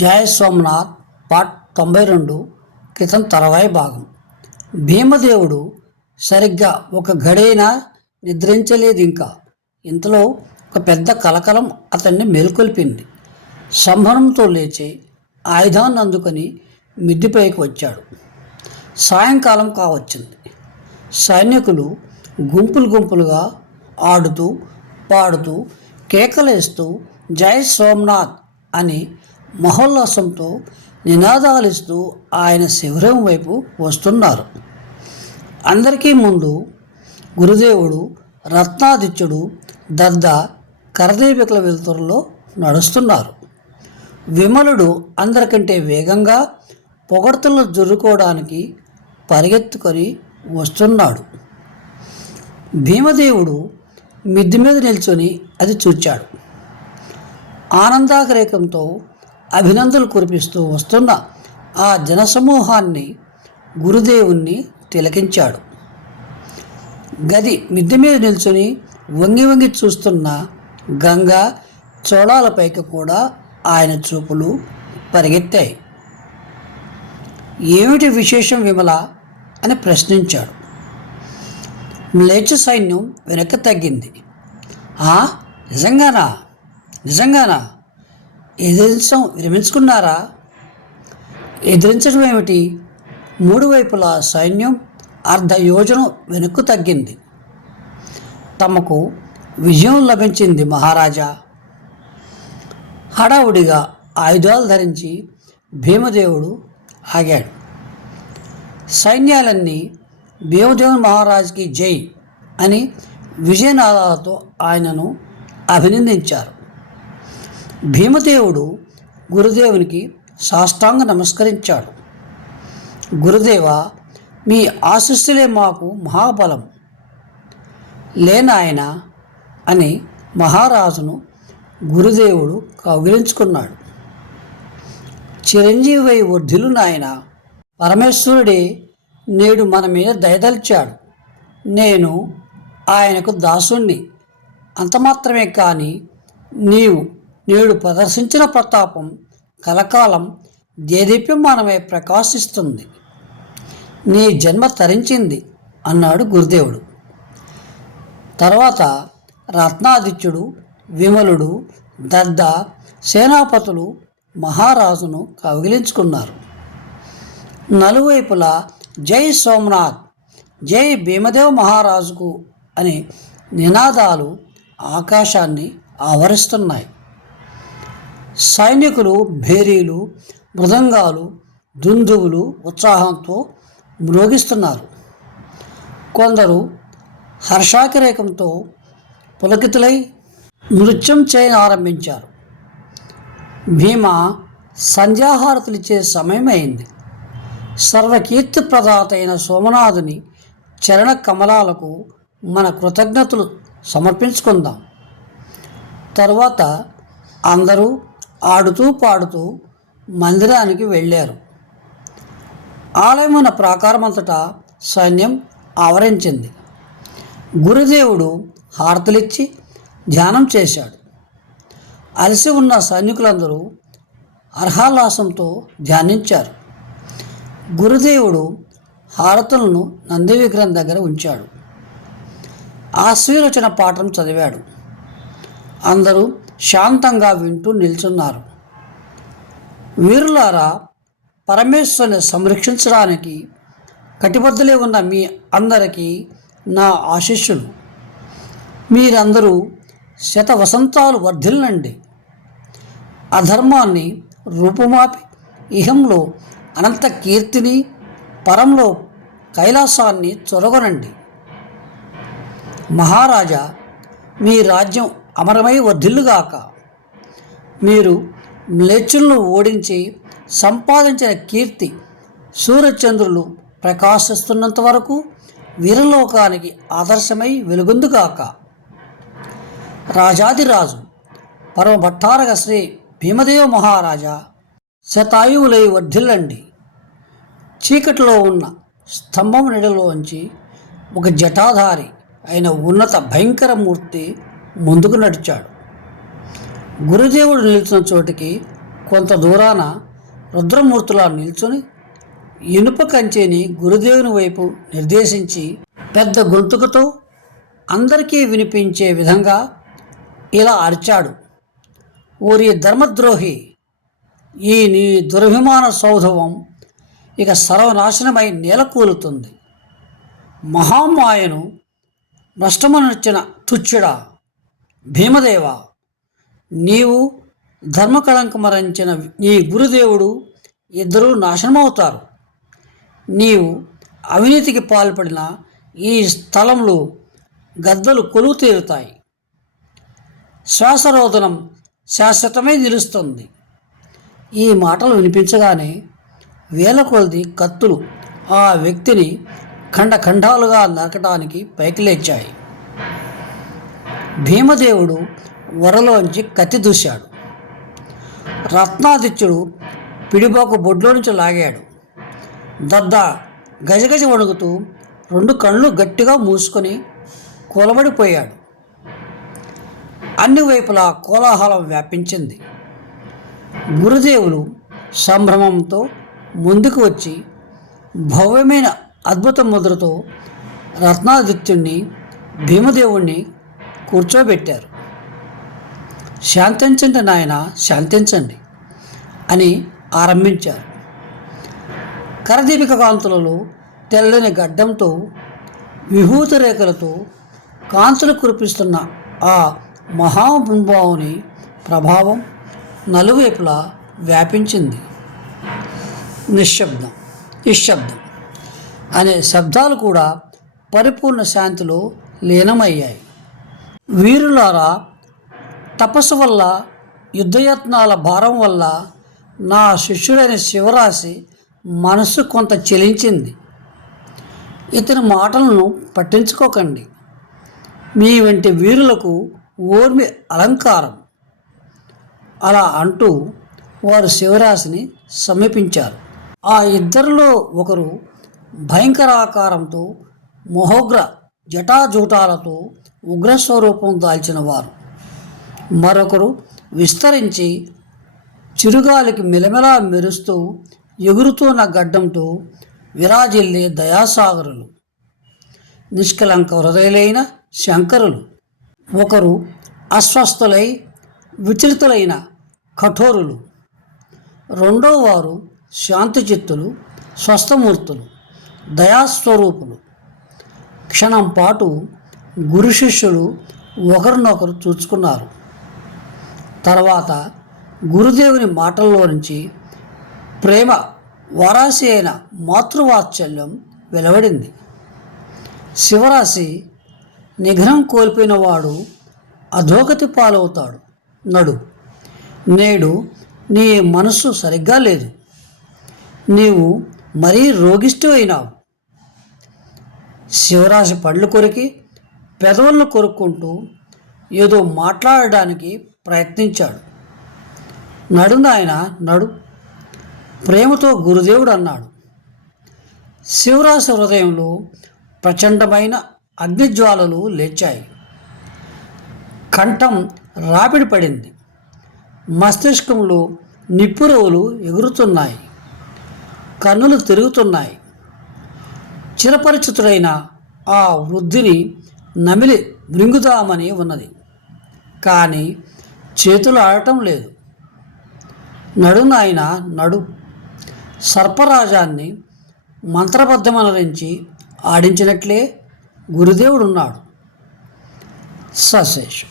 జయ Somnath part 92 క్రితం తర్వాయి భాగం. భీమదేవుడు సరిగ్గా ఒక గడైనా నిద్రించలేదు. ఇంకా ఇంతలో ఒక పెద్ద కలకలం అతన్ని మేల్కొల్పింది. సంభ్రమంతో లేచి ఆయుధాన్ని అందుకొని మిద్దిపైకి వచ్చాడు. సాయంకాలం కావచ్చింది. సైనికులు గుంపులుగా ఆడుతూ పాడుతూ కేకలేస్తూ జై సోమనాథ్ అని మహోల్లాసంతో నినాదాలిస్తూ ఆయన శిబిరం వైపు వస్తున్నారు. అందరికీ ముందు గురుదేవుడు, రత్నాదిత్యుడు, దద్ద కరదీపికల వెలుతురులో నడుస్తున్నారు. విమలుడు అందరికంటే వేగంగా పొగడ్తలను జుర్రుకోవడానికి పరిగెత్తుకొని వస్తున్నాడు. భీమదేవుడు మిద్ది మీద నిల్చొని అది చూచాడు. ఆనందాగ్రేకంతో అభినందనలు కురిపిస్తూ వస్తున్న ఆ జనసమూహాన్ని, గురుదేవుణ్ణి తిలకించాడు. గది మిద్దె మీద నిల్చుని వంగి చూస్తున్న గంగా చోళాలపైకి కూడా ఆయన చూపులు పరిగెత్తాయి. ఏమిటి విశేషం విమల అని ప్రశ్నించాడు. మ్లేచ్ఛ సైన్యం వెనక్కి తగ్గింది. నిజంగానా ఎదిరించడం విరమించుకున్నారా? ఎదిరించడం ఏమిటి? 3 వైపులా సైన్యం అర్ధ యోజనం వెనక్కు తగ్గింది. తమకు విజయం లభించింది మహారాజా. హడావుడిగా ఆయుధాలు ధరించి భీమదేవుడు ఆగాడు. సైన్యాలన్నీ భీమదేవుని మహారాజుకి జై అని విజయనాదాలతో ఆయనను అభినందించారు. భీమదేవుడు గురుదేవునికి సాష్టాంగ నమస్కరించాడు. గురుదేవ, మీ ఆశీస్సులే మాకు మహాబలం లేనాయన అని మహారాజును గురుదేవుడు కౌగిలించుకున్నాడు. చిరంజీవి వర్ధిల్లు నాయన. పరమేశ్వరుడే నేడు మన మీద దయదలిచాడు. నేను ఆయనకు దాసుణ్ణి. అంత మాత్రమే కానీ నీవు నేడు ప్రదర్శించిన ప్రతాపం కలకాలం దేదీప్యమానమై ప్రకాశిస్తుంది. నీ జన్మ తరించింది అన్నాడు గురుదేవుడు. తర్వాత రత్నాదిత్యుడు, విమలుడు, దద్ద సేనాపతులు మహారాజును కౌగిలించుకున్నారు. నలువైపులా జై సోమనాథ్, జై భీమదేవ మహారాజుకు అనే నినాదాలు ఆకాశాన్ని ఆవరిస్తున్నాయి. సైనికులు భేరీలు, మృదంగాలు, దుందువులు ఉత్సాహంతో మ్రోగిస్తున్నారు. కొందరు హర్షాతిరేకంతో పులకితులై నృత్యం చేయనారంభించారు. భీమ సంధ్యాహారతులిచ్చే సమయమైంది. సర్వకీర్తి ప్రదాత అయిన సోమనాథుని చరణ కమలాలకు మన కృతజ్ఞతలు సమర్పించుకుందాం. తరువాత అందరూ ఆడుతూ పాడుతూ మందిరానికి వెళ్ళారు. ఆలయమున ప్రాకారమంతటా సైన్యం ఆవరించింది. గురుదేవుడు హారతులిచ్చి ధ్యానం చేశాడు. అలసి ఉన్న సైనికులందరూ అర్హాల్లాసంతో ధ్యానించారు. గురుదేవుడు హారతులను నంది విగ్రహం దగ్గర ఉంచాడు. ఆశీర్వచన పాఠం చదివాడు. అందరూ శాంతంగా వింటూ నిల్చున్నారు. వీరులారా, పరమేశ్వరుని సంరక్షించడానికి కటిబద్ధలే ఉన్న మీ అందరికీ నా ఆశీస్సులు. మీరందరూ శతవసంతాలు వర్ధిల్లండి. అధర్మాన్ని రూపుమాపి ఇహంలో అనంత కీర్తిని, పరంలో కైలాసాన్ని చొరగొనండి. మహారాజా, మీ రాజ్యం అమరమై వర్ధిల్లుగాక. మీరు మ్లేచ్ఛులను ఓడించి సంపాదించిన కీర్తి సూర్యచంద్రులు ప్రకాశిస్తున్నంత వరకు వీరలోకానికి ఆదర్శమై వెలుగొందుగాక. రాజాదిరాజు పరమభట్టారక శ్రీ భీమదేవ మహారాజా శతాయువులై వర్ధిల్లండి. చీకటిలో ఉన్న స్తంభం నీడలోంచి ఒక జటాధారి అయిన ఉన్నత భయంకర మూర్తి ముందుకు నడిచాడు. గురుదేవుడు నిలిచిన చోటికి కొంత దూరాన రుద్రమూర్తులా నిల్చుని ఇనుప కంచెని గురుదేవుని వైపు నిర్దేశించి పెద్ద గొంతుకతో అందరికీ వినిపించే విధంగా ఇలా అరిచాడు. ఓరి ధర్మద్రోహి, ఈ నీ దురభిమాన సౌధవం ఇక సర్వనాశనమై నేలకూలుతుంది. మహామాయను నష్టమనొచ్చిన తుచ్చుడా, భీమదేవ, నీవు ధర్మకళంకమరించిన నీ గురుదేవుడు ఇద్దరూ నాశనమవుతారు. నీవు అవినీతికి పాల్పడిన ఈ స్థలంలో గద్దలు కొలువు తీరుతాయి. శ్వాసరోధనం శాశ్వతమై నిలుస్తుంది. ఈ మాటలు వినిపించగానే వేల కొలది కత్తులు ఆ వ్యక్తిని ఖండఖండాలుగా నరకటానికి పైకి లేచాయి. భీమదేవుడు వరలోంచి కత్తి దూశాడు. రత్నాదిత్యుడు పిడిబాకు బొడ్లో నుంచి లాగాడు. దద్ద గజగజ వణుకుతూ 2 కళ్ళు గట్టిగా మూసుకొని కూలబడిపోయాడు. అన్ని వైపులా కోలాహలం వ్యాపించింది. గురుదేవులు సంభ్రమంతో ముందుకు వచ్చి భవ్యమైన అద్భుత ముద్రతో రత్నాదిత్యుణ్ణి, భీమదేవుణ్ణి కూర్చోబెట్టారు. శాంతించండి నాయన, శాంతించండి అని ఆరంభించారు. కరదీపిక కాంతులలో తెల్లని గడ్డంతో విభూతి రేఖలతో కాంతులు కురిపిస్తున్న ఆ మహాముంబావుని ప్రభావం నలువైపులా వ్యాపించింది. నిశ్శబ్దం, నిశ్శబ్దం అనే శబ్దాలు కూడా పరిపూర్ణ శాంతిలో లీనమయ్యాయి. వీరులారా, తపస్సు వల్ల, యుద్ధయత్నాల భారం వల్ల నా శిష్యుడైన శివరాశి మనసు కొంత చెలించింది. ఇతని మాటలను పట్టించుకోకండి. మీ వంటి వీరులకు ఓర్మి అలంకారం. అలా అంటూ వారు శివరాశిని సమీపించారు. ఆ ఇద్దరిలో ఒకరు భయంకరాకారంతో మహోగ్ర జటాజూటాలతో ఉగ్రస్వరూపం దాల్చిన వారు. మరొకరు విస్తరించి చిరుగాలికి మెలమెలా మెరుస్తూ ఎగురుతున్న గడ్డంతో విరాజిల్లే దయాసాగరులు, నిష్కలంక హృదయులైన శంకరులు. ఒకరు అస్వస్థులై విచలితులైన కఠోరులు. రెండో వారు శాంతిచిత్తులు, స్వస్థమూర్తులు, దయాస్వరూపులు. క్షణం పాటు గురు శిష్యులు ఒకరినొకరు చూచుకున్నారు. తర్వాత గురుదేవుని మాటల్లో నుంచి ప్రేమ వారాసి అయిన మాతృవాత్సల్యం వెలువడింది. శివరాశి నిగ్రహం కోల్పోయిన వాడు అధోగతి పాలవుతాడు. నడు, నేడు నీ మనస్సు సరిగ్గా లేదు. నీవు మరీ రోగిష్టి అయినావు. శివరాశి పళ్ళు కొరికి పెదవులను కొరుక్కుంటూ ఏదో మాట్లాడడానికి ప్రయత్నించాడు. నడు నాయన, నడు, ప్రేమతో గురుదేవుడు అన్నాడు. శివరాశి హృదయంలో ప్రచండమైన అగ్నిజ్వాలలు లేచాయి. కంఠం రాపిడి పడింది. మస్తిష్కంలో నిప్పురవులు ఎగురుతున్నాయి. కన్నులు తిరుగుతున్నాయి. చిరపరిచితుడైన ఆ వృద్ధిని నమిలి మృంగుదామని ఉన్నది. కానీ చేతులు ఆడటం లేదు. నడు నాయన, నడు. సర్పరాజాన్ని మంత్రబద్ధమనరించి ఆడించినట్లే గురుదేవుడున్నాడు. సశేషం.